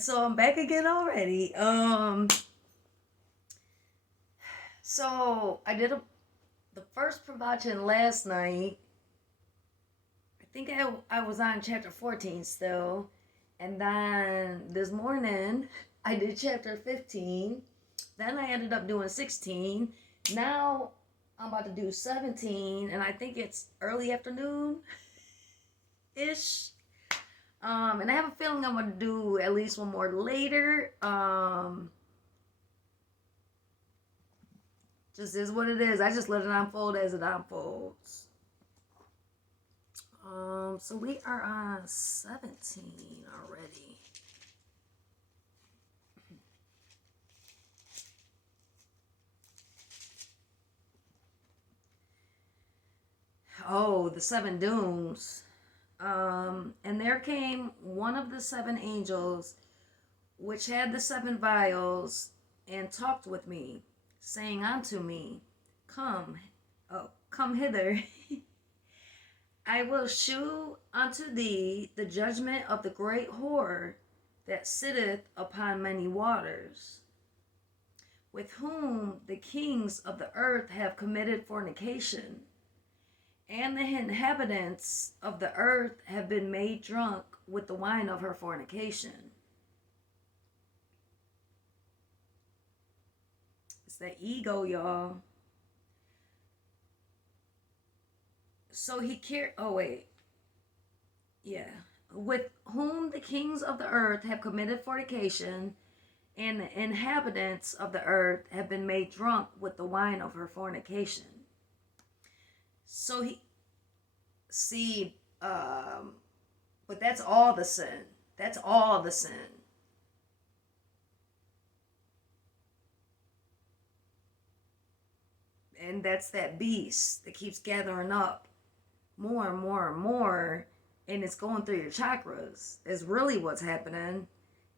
So I'm back again already. So I did the first probation last night. I think I was on chapter 14 still, and then this morning I did chapter 15. Then I ended up doing 16. Now I'm about to do 17, and I think it's early afternoon ish. And I have a feeling I'm gonna do at least one more later. Just is what it is. I just let it unfold as it unfolds. So we are on 17 already. Oh, the seven dooms. And there came one of the seven angels, which had the seven vials, and talked with me, saying unto me, come hither. I will shew unto thee the judgment of the great whore that sitteth upon many waters, with whom the kings of the earth have committed fornication, and the inhabitants of the earth have been made drunk with the wine of her fornication. It's that ego, y'all. So he cared. Oh, wait. Yeah. With whom the kings of the earth have committed fornication, and the inhabitants of the earth have been made drunk with the wine of her fornication. So see, but that's all the sin. That's all the sin. And that's that beast that keeps gathering up more and more and more, and it's going through your chakras. Is really what's happening.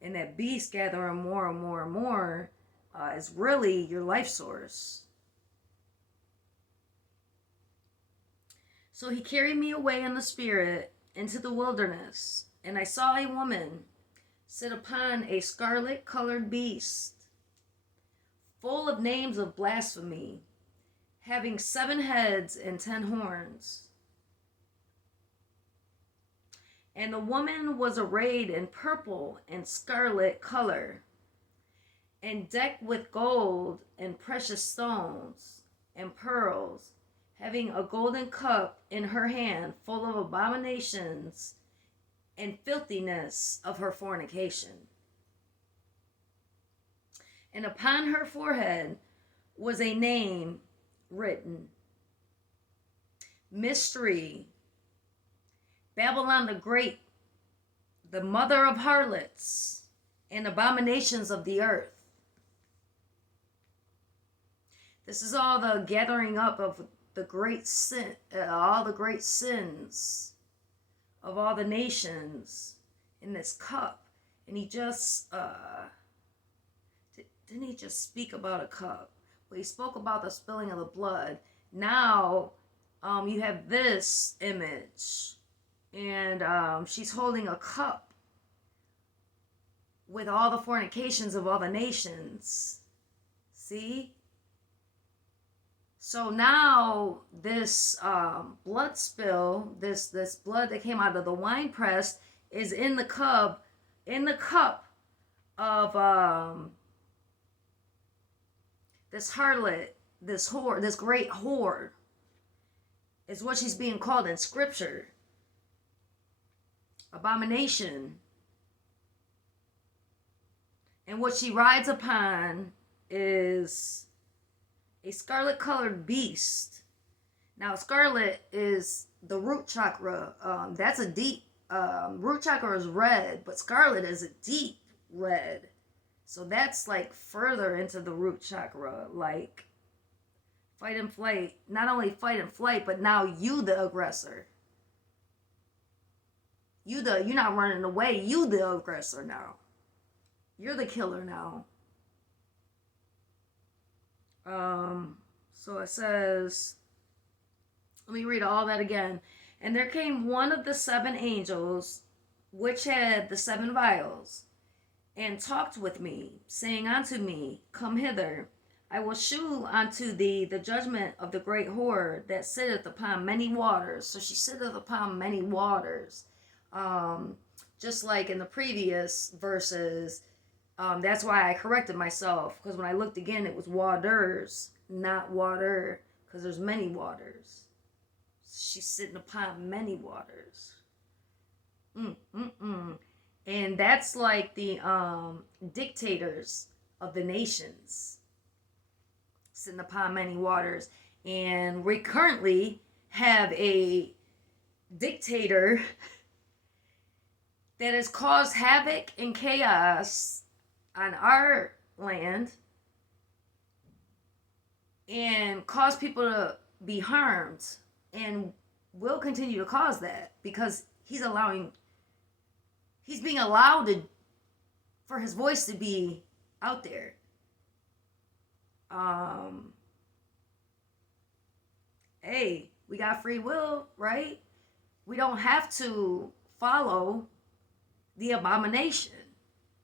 And that beast gathering more and more and more is really your life source. So he carried me away in the spirit into the wilderness, and I saw a woman sit upon a scarlet colored beast, full of names of blasphemy, having 7 heads and 10 horns. And the woman was arrayed in purple and scarlet color, and decked with gold and precious stones and pearls, having a golden cup in her hand full of abominations and filthiness of her fornication. And upon her forehead was a name written: Mystery, Babylon the Great, the mother of harlots and abominations of the earth. This is all the gathering up of the great sin, all the great sins of all the nations in this cup. And he just, didn't he just speak about a cup? But he spoke about the spilling of the blood. Now, you have this image, and she's holding a cup with all the fornications of all the nations. See? So now this blood spill, this blood that came out of the wine press, is in the cup of this harlot, this whore, this great whore, is what she's being called in scripture. Abomination. And what she rides upon is a scarlet colored beast. Now, scarlet is the root chakra. That's a deep, root chakra is red, but scarlet is a deep red. So that's like further into the root chakra, like fight and flight. Not only fight and flight, but now you the aggressor. You're not running away. You the aggressor now. You're the killer now. So it says, let me read all that again. And there came one of the 7 angels, which had the 7 vials, and talked with me, saying unto me, Come hither. I will shew unto thee the judgment of the great whore that sitteth upon many waters. So she sitteth upon many waters. Um, just like in the previous verses, that's why I corrected myself. Because when I looked again, it was waters, not water. Because there's many waters. She's sitting upon many waters. And that's like the dictators of the nations sitting upon many waters. And we currently have a dictator that has caused havoc and chaos on our land and caused people to be harmed, and will continue to cause that because he's being allowed for his voice to be out there. Hey, we got free will, right? We don't have to follow the abomination.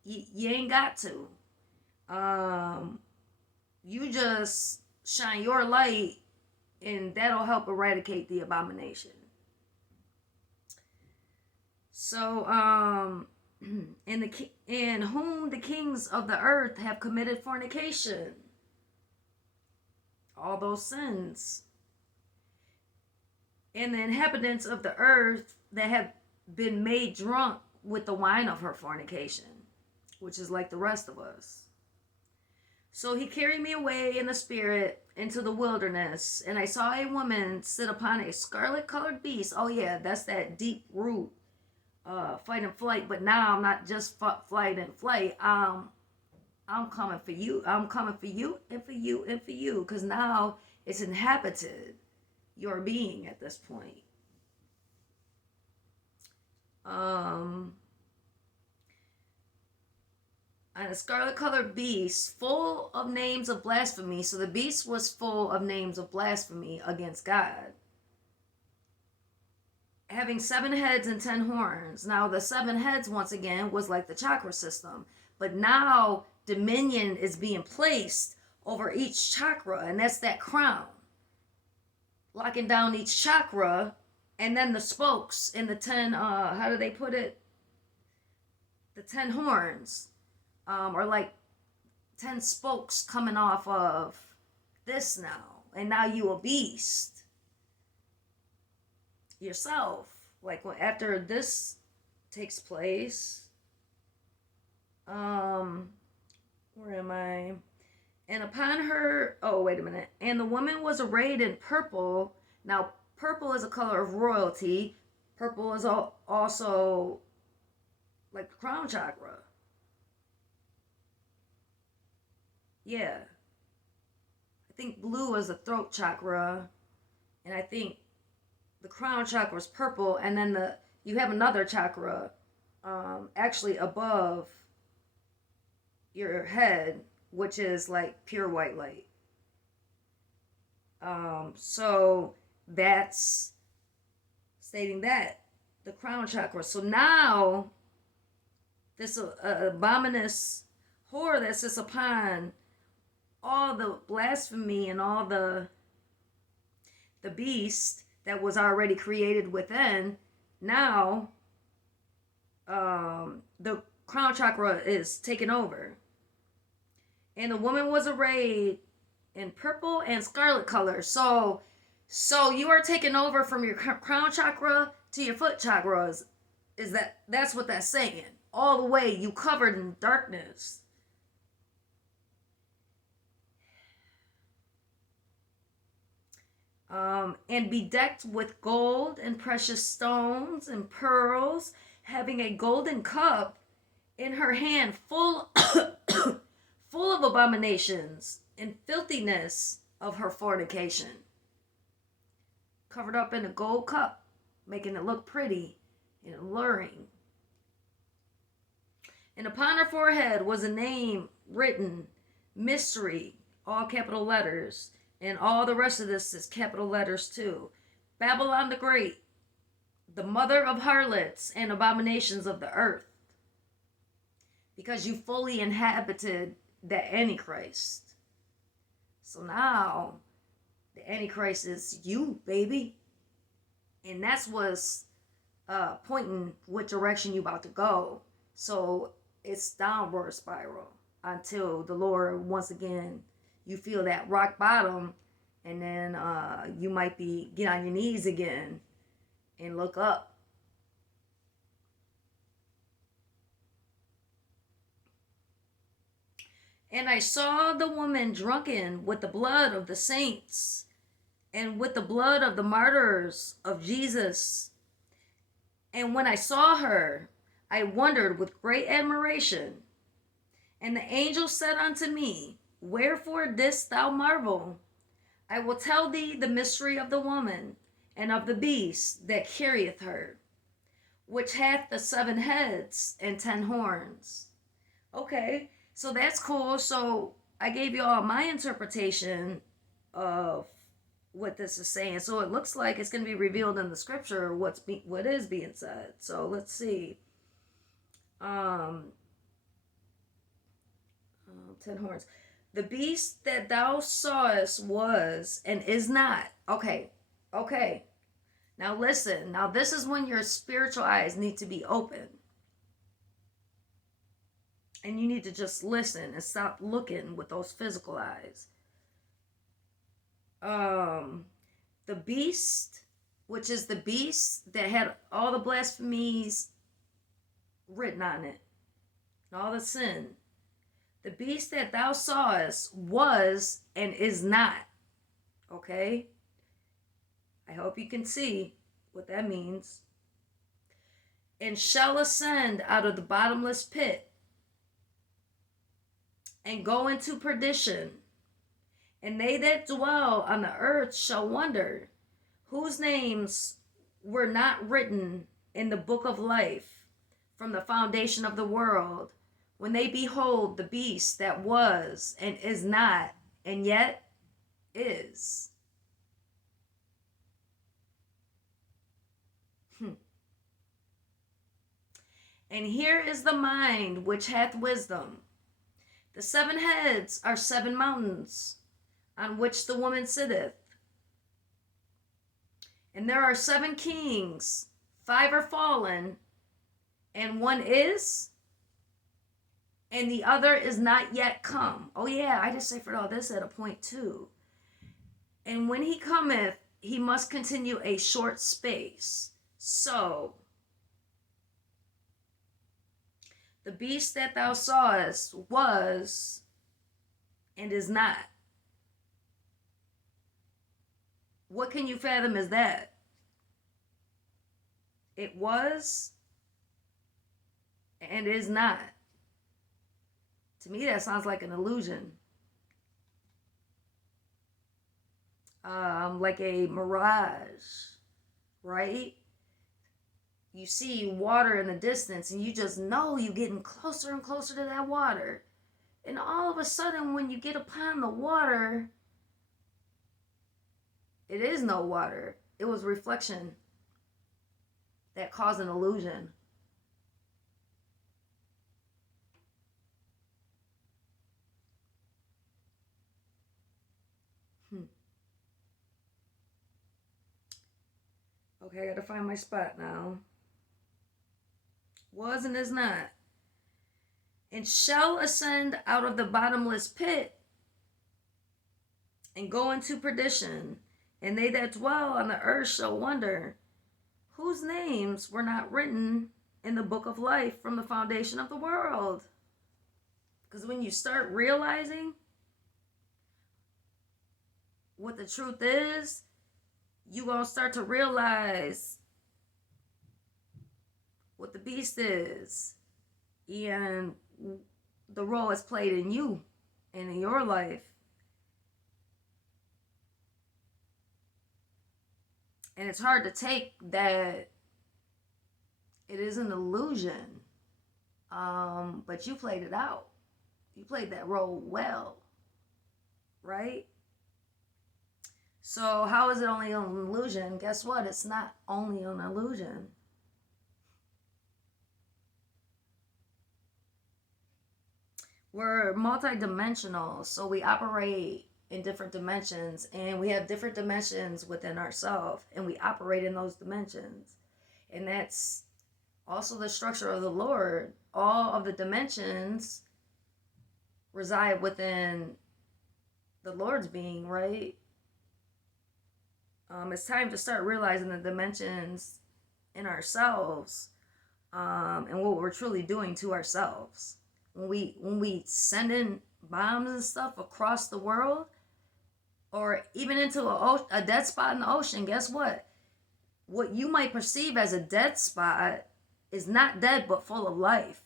You ain't got to. You just shine your light, and that'll help eradicate the abomination. So, in whom the kings of the earth have committed fornication, all those sins, and the inhabitants of the earth that have been made drunk with the wine of her fornication, which is like the rest of us. So he carried me away in the spirit into the wilderness, and I saw a woman sit upon a scarlet-colored beast. Oh yeah, that's that deep root, fight and flight. But now I'm not just flight and flight. I'm coming for you. I'm coming for you and for you and for you, because now it's inhabited your being at this point. On a scarlet-colored beast, full of names of blasphemy. So the beast was full of names of blasphemy against God. Having 7 heads and 10 horns. Now the 7 heads, once again, was like the chakra system. But now dominion is being placed over each chakra, and that's that crown. Locking down each chakra, and then the spokes and the 10, how do they put it? The 10 horns. Or like 10 spokes coming off of this now. And now you a beast yourself. Like after this takes place, where am I? And upon her, oh wait a minute. And the woman was arrayed in purple. Now purple is a color of royalty. Purple is also like the crown chakra. Yeah. I think blue is the throat chakra. And I think the crown chakra is purple. And then you have another chakra actually above your head, which is like pure white light. So that's stating that the crown chakra. So now this abominous whore that sits upon all the blasphemy and all the beast that was already created within, now the crown chakra is taken over. And the woman was arrayed in purple and scarlet color. So you are taken over from your crown chakra to your foot chakras. That's what that's saying. All the way you covered in darkness. And bedecked with gold and precious stones and pearls, having a golden cup in her hand full full of abominations and filthiness of her fornication. Covered up in a gold cup, making it look pretty and alluring. And upon her forehead was a name written, Mystery, all capital letters. And all the rest of this is capital letters too. Babylon the Great, the mother of harlots and abominations of the earth. because you fully inhabited the Antichrist. So now the Antichrist is you, baby. And that's what's pointing what direction you about to go. So it's downward spiral until the Lord, once again, you feel that rock bottom, and then you might be get on your knees again and look up. And I saw the woman drunken with the blood of the saints and with the blood of the martyrs of Jesus. And when I saw her, I wondered with great admiration. And the angel said unto me, wherefore didst thou marvel? I will tell thee the mystery of the woman and of the beast that carrieth her, which hath the 7 heads and 10 horns. Okay, so that's cool. So I gave you all my interpretation of what this is saying. So it looks like it's going to be revealed in the scripture what is being said. So let's see. 10 horns. The beast that thou sawest was and is not. Okay. Now listen. Now this is when your spiritual eyes need to be open. And you need to just listen and stop looking with those physical eyes. The beast, which is the beast that had all the blasphemies written on it, and all the sin. The beast that thou sawest was and is not. Okay? I hope you can see what that means. And shall ascend out of the bottomless pit and go into perdition. And they that dwell on the earth shall wonder, whose names were not written in the book of life from the foundation of the world, when they behold the beast that was and is not, and yet is. And here is the mind which hath wisdom. The 7 heads are 7 mountains, on which the woman sitteth. And there are 7 kings, 5 are fallen, and 1 is, and the other is not yet come. Oh yeah, I just ciphered all this at a point too. And when he cometh, he must continue a short space. So, the beast that thou sawest was and is not. What can you fathom is that? It was and is not. To me, that sounds like an illusion. Like a mirage, right? You see water in the distance and you just know you're getting closer and closer to that water. And all of a sudden, when you get upon the water, it is no water. It was reflection that caused an illusion. Okay, I gotta find my spot now. Was and is not. And shall ascend out of the bottomless pit and go into perdition. And they that dwell on the earth shall wonder, whose names were not written in the book of life from the foundation of the world. Because when you start realizing what the truth is, you're going to start to realize what the beast is and the role it's played in you and in your life. And it's hard to take that it is an illusion, but you played it out. You played that role well, right? So how is it only an illusion? Guess what? It's not only an illusion. we're multidimensional, so we operate in different dimensions, and we have different dimensions within ourselves, and we operate in those dimensions. And that's also the structure of the Lord. All of the dimensions reside within the Lord's being, right? It's time to start realizing the dimensions in ourselves, and what we're truly doing to ourselves. When we send in bombs and stuff across the world, or even into a dead spot in the ocean, guess what? What you might perceive as a dead spot is not dead but full of life.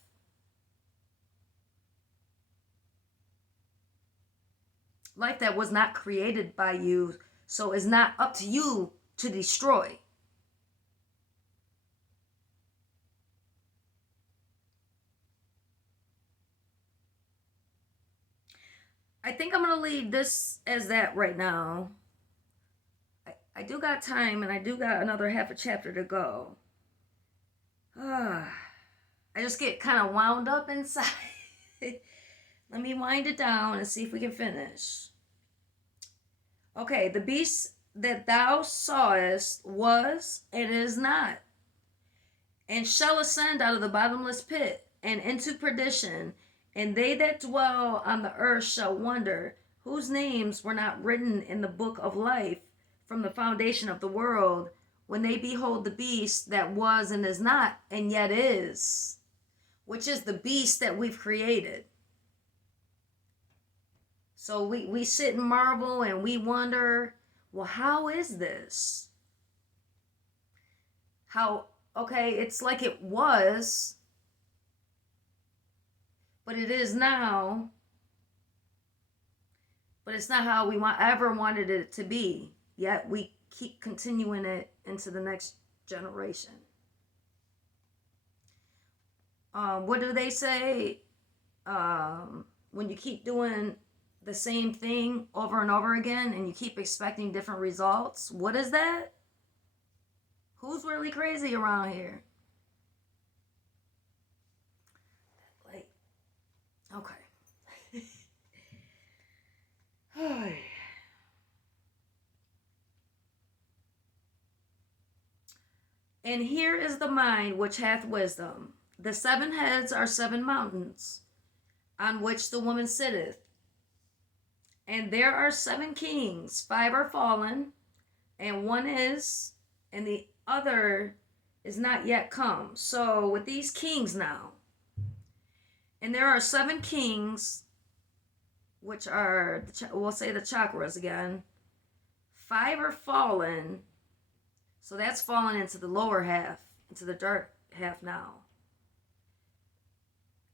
Life that was not created by you, so it's not up to you to destroy. I think I'm going to leave this as that right now. I do got time, and I do got another half a chapter to go. I just get kind of wound up inside. Let me wind it down and see if we can finish. Okay, the beast that thou sawest was and is not, and shall ascend out of the bottomless pit and into perdition, and they that dwell on the earth shall wonder, whose names were not written in the book of life from the foundation of the world, when they behold the beast that was and is not and yet is, which is the beast that we've created. So we sit and marvel and we wonder, well, how is this? How, okay, it's like it was, but it is now, but it's not how we ever wanted it to be. Yet we keep continuing it into the next generation. What do they say? When you keep doing the same thing over and over again and you keep expecting different results, what is that? Who's really crazy around here? Like, okay. And here is the mind which hath wisdom. The 7 heads are 7 mountains, on which the woman sitteth. And there are 7 kings, 5 are fallen, and 1 is, and the other is not yet come. So with these kings now, and there are 7 kings, which are, we'll say the chakras again. 5 are fallen, so that's fallen into the lower half, into the dark half now.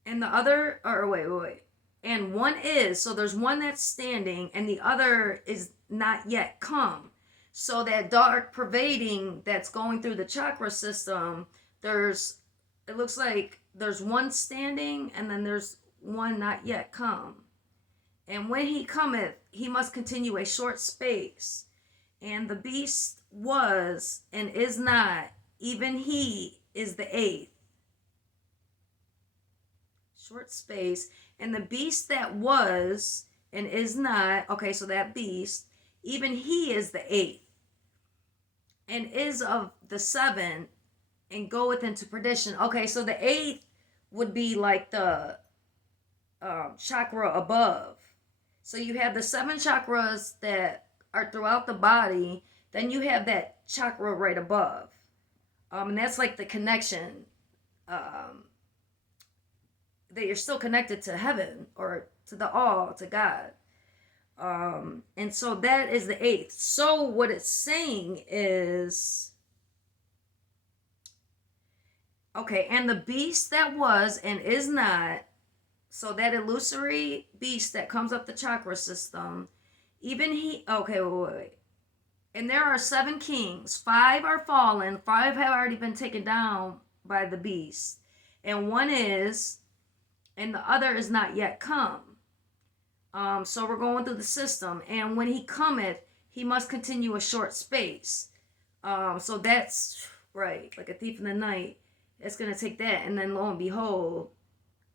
And the other, or wait. And 1 is, so there's 1 that's standing, and the other is not yet come. So that dark pervading that's going through the chakra system, it looks like there's 1 standing, and then there's 1 not yet come. And when he cometh, he must continue a short space. And the beast was and is not, even he is the 8th. Short space. And the beast that was and is not, okay, so that beast, even he is the 8th, and is of the 7, and goeth into perdition. Okay, so the 8th would be like the chakra above. So you have the 7 chakras that are throughout the body, then you have that chakra right above. And that's like the connection, that you're still connected to heaven or to the all, to God. And so that is the 8th. So what it's saying is, okay, and the beast that was and is not, so that illusory beast that comes up the chakra system, even he, okay, wait. And there are 7 kings. 5 are fallen. 5 have already been taken down by the beast. And 1 is, and the other is not yet come. So we're going through the system. And when he cometh, he must continue a short space. So that's, right, like a thief in the night. It's going to take that. And then lo and behold,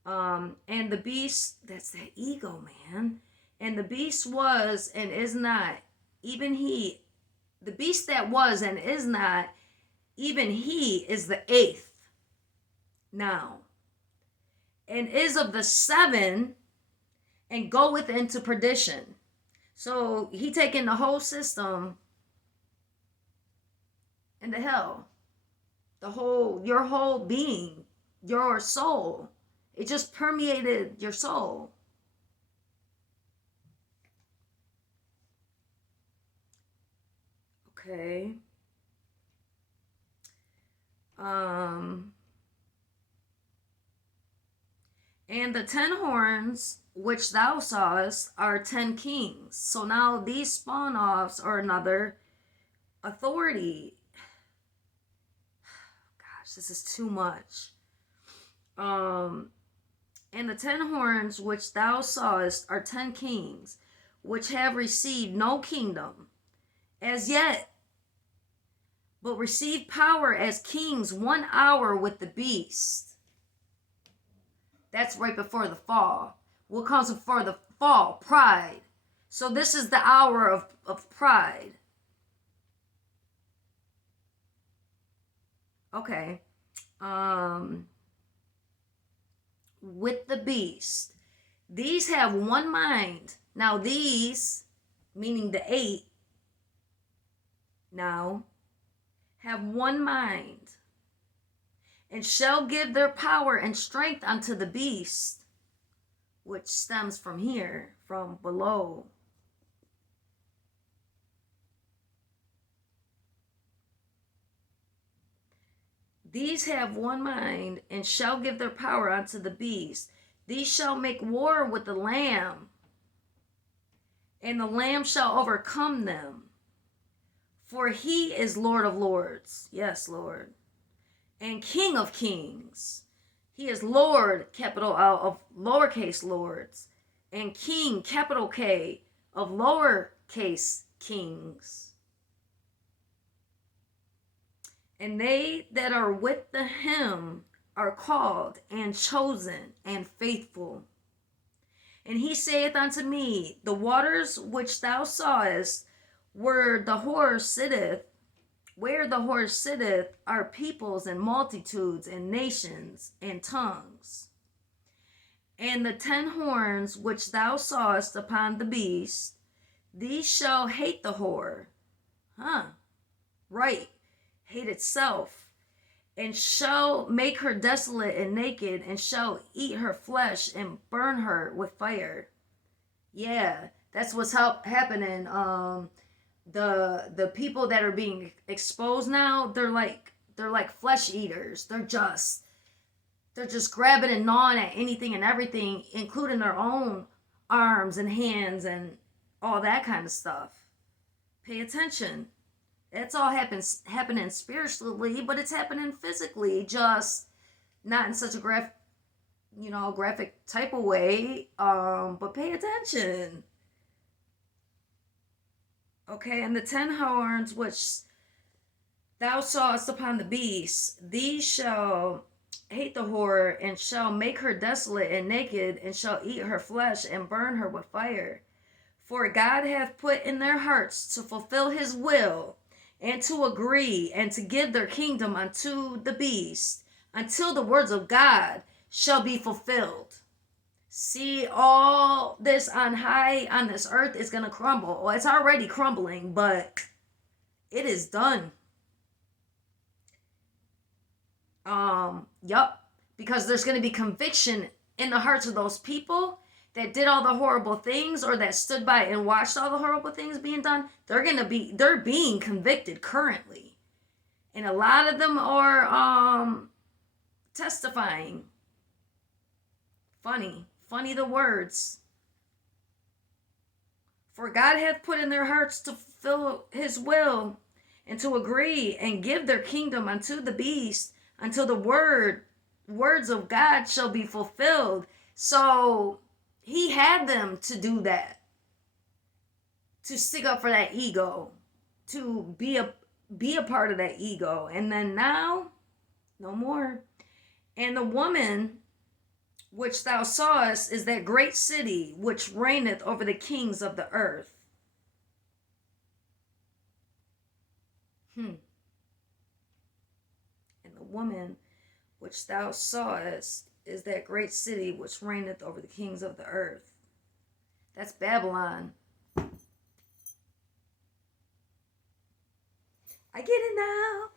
And the beast, that's that ego, man. And the beast was and is not, even he, the beast that was and is not, even he is the eighth now, and is of the seven, and goeth into perdition. So he taking the whole system into hell. Your whole being, your soul. It just permeated your soul. Okay. And the 10 horns which thou sawest are 10 kings. So now these spawn offs are another authority. Gosh, this is too much. And the 10 horns which thou sawest are 10 kings, which have received no kingdom as yet, but receive power as kings 1 hour with the beast. That's right before the fall. What comes before the fall? Pride. So this is the hour of pride. Okay. With the beast. These have one mind. Now these, meaning the 8, now, have one mind, and shall give their power and strength unto the beast, which stems from here, from below. These have one mind, and shall give their power unto the beast. These shall make war with the Lamb, and the Lamb shall overcome them. For he is Lord of lords. Yes, Lord. And King of kings. He is Lord, capital L, of lowercase lords, and King, capital K, of lowercase kings. And they that are with the him are called and chosen and faithful. And he saith unto me, the waters which thou sawest, where the horse sitteth are peoples and multitudes and nations and tongues. And the 10 horns which thou sawest upon the beast, these shall hate the whore. Right. Hate itself. And shall make her desolate and naked, and shall eat her flesh and burn her with fire. Yeah, that's what's happening. The people that are being exposed now, they're like flesh eaters. They're just grabbing and gnawing at anything and everything, including their own arms and hands and all that kind of stuff. Pay attention. It's all happening spiritually, but it's happening physically, just not in such a graphic type of way. But pay attention. Okay, and the 10 horns which thou sawest upon the beast, these shall hate the whore, and shall make her desolate and naked, and shall eat her flesh and burn her with fire. For God hath put in their hearts to fulfill his will, and to agree, and to give their kingdom unto the beast, until the words of God shall be fulfilled. See, all this on high on this earth is going to crumble. Well, it's already crumbling, but it is done. Yup. Because there's going to be conviction in the hearts of those people that did all the horrible things, or that stood by and watched all the horrible things being done. They're being convicted currently. And a lot of them are testifying. Funny the words. For God hath put in their hearts to fulfill his will, and to agree and give their kingdom unto the beast, until the words of God shall be fulfilled. So he had them to do that, to stick up for that ego, to be a part of that ego. And then now, no more. And the woman which thou sawest is that great city which reigneth over the kings of the earth. And the woman which thou sawest is that great city which reigneth over the kings of the earth. That's Babylon. I get it now.